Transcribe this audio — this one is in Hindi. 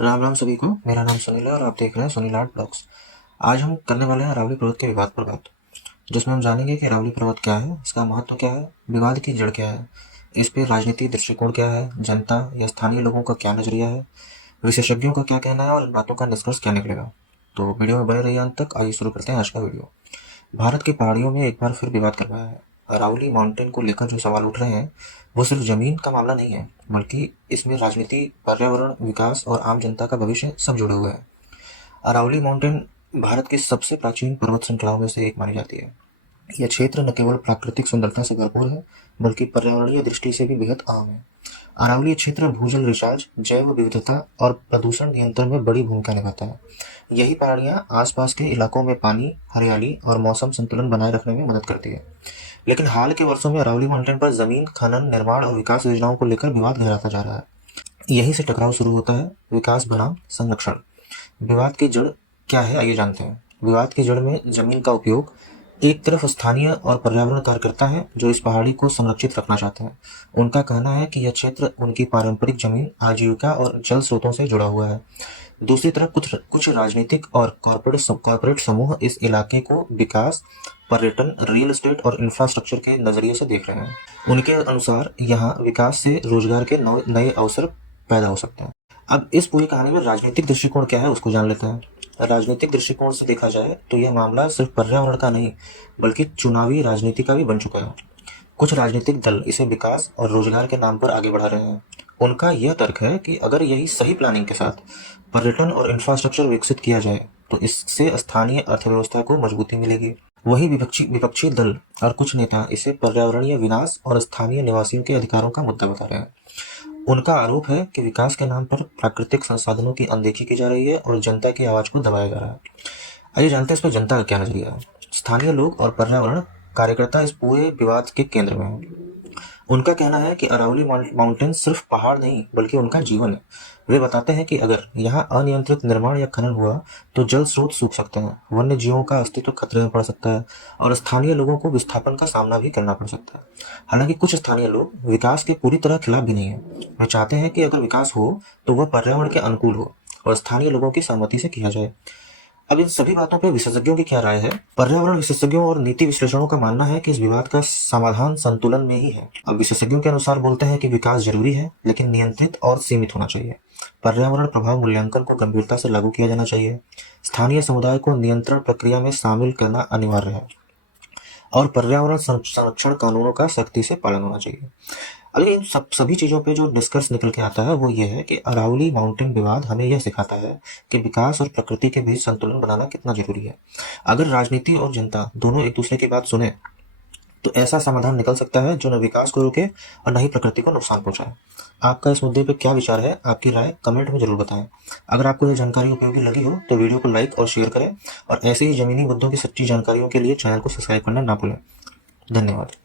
राम राम सभी को। मेरा नाम सुनील है और आप देख रहे हैं सुनील आर्ट ब्लॉग्स। आज हम करने वाले हैं अरावली पर्वत के विवाद पर बात, जिसमें हम जानेंगे कि अरावली पर्वत क्या है, इसका महत्व क्या है, विवाद की जड़ क्या है, इस पर राजनीतिक दृष्टिकोण क्या है, जनता या स्थानीय लोगों का क्या नजरिया है, विशेषज्ञों का क्या कहना है और इन बातों का निष्कर्ष क्या निकलेगा। तो वीडियो में बने रहिए अंत तक। आइए शुरू करते हैं आज का वीडियो। भारत की पहाड़ियों में एक बार फिर विवाद कर रहा है। अरावली माउंटेन को लेकर जो सवाल उठ रहे हैं वो सिर्फ जमीन का मामला नहीं है, बल्कि इसमें राजनीति, पर्यावरण, विकास और आम जनता का भविष्य सब जुड़े हुए हैं। अरावली माउंटेन भारत की सबसे प्राचीन पर्वत श्रृंखलाओं में से एक मानी जाती है। यह क्षेत्र न केवल प्राकृतिक सुंदरता से भरपूर है, बल्कि पर्यावरणीय दृष्टि से भी बेहद अहम है। अरावली क्षेत्र भूजल रिचार्ज, जैव विविधता और प्रदूषण नियंत्रण में बड़ी भूमिका निभाता है। यही पहाड़ियां आसपास के इलाकों में पानी, हरियाली और मौसम संतुलन बनाए रखने में मदद करती है। लेकिन हाल के वर्षों में अरावली माउंटेन पर जमीन खनन, निर्माण और विकास योजनाओं को लेकर विवाद गहराता जा रहा है। यहीं से टकराव शुरू होता है। विकास बनाम संरक्षण। विवाद की जड़ क्या है, आइए जानते हैं। विवाद की जड़ में जमीन का उपयोग। एक तरफ स्थानीय और पर्यावरण कार्यकर्ता हैं जो इस पहाड़ी को संरक्षित रखना चाहते हैं। उनका कहना है कि यह क्षेत्र उनकी पारंपरिक जमीन, आजीविका और जल स्रोतों से जुड़ा हुआ है। दूसरी तरफ कुछ राजनीतिक और कॉरपोरेट समूह इस इलाके को विकास, पर्यटन, रियल एस्टेट और इंफ्रास्ट्रक्चर के नजरिए से देख रहे हैं। उनके अनुसार यहाँ विकास से रोजगार के नए अवसर पैदा हो सकते हैं। अब इस पूरी कहानी में राजनीतिक दृष्टिकोण क्या है उसको जान लेते हैं। राजनीतिक दृष्टिकोण से देखा जाए तो यह मामला सिर्फ पर्यावरण का नहीं, बल्कि चुनावी राजनीति का भी बन चुका है। कुछ राजनीतिक दल इसे विकास और रोजगार के नाम पर आगे बढ़ा रहे हैं। उनका यह तर्क है कि अगर यही सही प्लानिंग के साथ पर्यटन और इंफ्रास्ट्रक्चर विकसित किया जाए तो इससे स्थानीय अर्थव्यवस्था को मजबूती मिलेगी। वही विपक्षी दल और कुछ नेता इसे पर्यावरणीय विनाश और स्थानीय निवासियों के अधिकारों का मुद्दा बता रहे हैं। उनका आरोप है कि विकास के नाम पर प्राकृतिक संसाधनों की अनदेखी की जा रही है और जनता की आवाज को दबाया जा रहा है। आइए जानते हैं इस पर जनता का क्या नजरिया है। स्थानीय लोग और पर्यावरण कार्यकर्ता इस पूरे विवाद के केंद्र में हैं। उनका कहना है कि अरावली माउंटेन सिर्फ पहाड़ नहीं, बल्कि उनका जीवन है। वे बताते हैं कि अगर यहाँ अनियंत्रित निर्माण या खनन हुआ तो जल स्रोत सूख सकते हैं, वन्य जीवों का अस्तित्व खतरे में पड़ सकता है और स्थानीय लोगों को विस्थापन का सामना भी करना पड़ सकता है। हालांकि कुछ स्थानीय लोग विकास के पूरी तरह खिलाफ भी नहीं है। वे चाहते हैं कि अगर विकास हो तो वह पर्यावरण के अनुकूल हो और स्थानीय लोगों की सहमति से किया जाए। अब इन सभी बातों पर विशेषज्ञों की क्या राय है। पर्यावरण विशेषज्ञों और नीति विश्लेषणों का मानना है कि इस विवाद का समाधान संतुलन में ही है। अब विशेषज्ञों के अनुसार बोलते हैं कि विकास जरूरी है, लेकिन नियंत्रित और सीमित होना चाहिए। पर्यावरण प्रभाव मूल्यांकन को गंभीरता से लागू किया जाना चाहिए। स्थानीय समुदाय को नियंत्रण प्रक्रिया में शामिल करना अनिवार्य है और पर्यावरण संरक्षण कानूनों का सख्ती से पालन होना चाहिए। अब इन सभी चीजों पे जो निष्कर्ष निकल के आता है वो ये है कि अरावली माउंटेन विवाद हमें यह सिखाता है कि विकास और प्रकृति के बीच संतुलन बनाना कितना जरूरी है। अगर राजनीति और जनता दोनों एक दूसरे की बात सुने तो ऐसा समाधान निकल सकता है जो न विकास को रोके और न ही प्रकृति को नुकसान पहुंचाए। आपका इस मुद्दे पे क्या विचार है, आपकी राय कमेंट में जरूर बताएं। अगर आपको यह जानकारी उपयोगी लगी हो तो वीडियो को लाइक और शेयर करें और ऐसे ही जमीनी मुद्दों की सच्ची जानकारियों के लिए चैनल को सब्सक्राइब करना ना भूलें। धन्यवाद।